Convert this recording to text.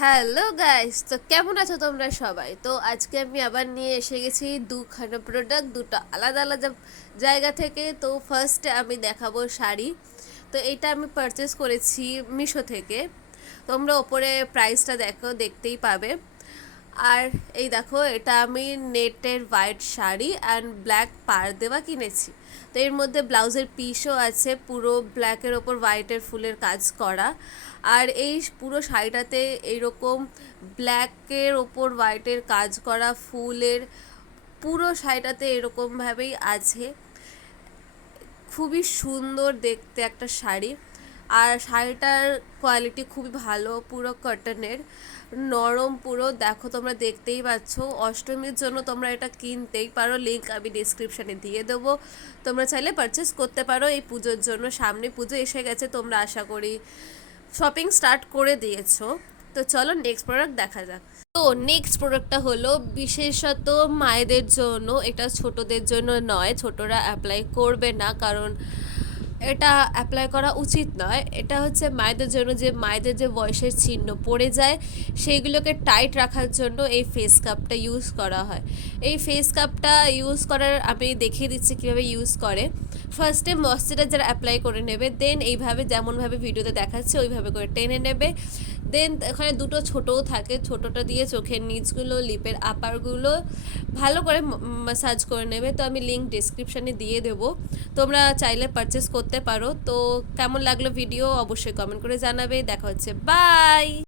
Hello guys, তো কেমন আছো তোমরা সবাই? তো আজকে আমি আবার নিয়ে এসে গেছি দুখানা প্রোডাক্ট, দুটো আলাদা আলাদা জায়গা থেকে। তো ফার্স্টে আমি দেখাবো শাড়ি। তো এটা আমি পারচেস করেছি মিশো থেকে। তোমরা ওপরে প্রাইসটা দেখতেই পাবে। আর এই দেখো, এটা আমি নেটের হোয়াইট শাড়ি অ্যান্ড ব্ল্যাক পাড় দেওয়া কিনেছি। তো এর মধ্যে ব্লাউজের পিসও আছে, পুরো ব্ল্যাকের ওপর হোয়াইটের ফুলের কাজ করা। আর এই পুরো শাড়িটাতে এইরকম ব্ল্যাকের ওপর হোয়াইটের কাজ করা ফুলের, পুরো শাড়িটাতে এরকমভাবেই আছে। খুবই সুন্দর দেখতে একটা শাড়ি। আর শাড়িটার কোয়ালিটি খুবই ভালো, পুরো কটনের, নরম পুরো। দেখো, তোমরা দেখতেই পাচ্ছ। অষ্টমীর জন্য তোমরা এটা কিনতেই পারো, লিঙ্ক আমি ডিসক্রিপশানে দিয়ে দেবো। তোমরা চাইলে পারচেস করতে পারো এই পুজোর জন্য। সামনে পুজো এসে গেছে, তোমরা আশা করি শপিং স্টার্ট করে দিয়েছো। তো চলো নেক্সট প্রোডাক্ট দেখা যাক। তো নেক্সট প্রোডাক্টটা হলো বিশেষত মায়েদের জন্য। এটা ছোটদের জন্য নয়, ছোটরা অ্যাপ্লাই করবে না, কারণ এটা অ্যাপ্লাই করা উচিত নয়। এটা হচ্ছে মায়েদের জন্য, যে মায়েদের যে বয়সের চিহ্ন পড়ে যায় সেইগুলোকে টাইট রাখার জন্য এই ফেস কাপটা ইউজ করা হয়। এই ফেস কাপটা ইউজ করার আমি দেখিয়ে দিচ্ছি কীভাবে ইউজ করে। ফার্স্টে ময়শ্চারাইজার অ্যাপ্লাই করে নেবে, দেন এইভাবে যেমনভাবে ভিডিওতে দেখাচ্ছে ওইভাবে করে টেনে নেবে। দেন এখানে দুটো ছোটোও থাকে, ছোটোটা দিয়ে চোখের নিচগুলো, লিপের আপারগুলো ভালো করে ম্যাসাজ করে নেবে। তো আমি লিঙ্ক ডিসক্রিপশানে দিয়ে দেবো, তোমরা চাইলে পারচেস করতে পারো। তো কেমন লাগলো ভিডিও অবশ্যই কমেন্ট করে জানাবে। দেখা হচ্ছে, বাই।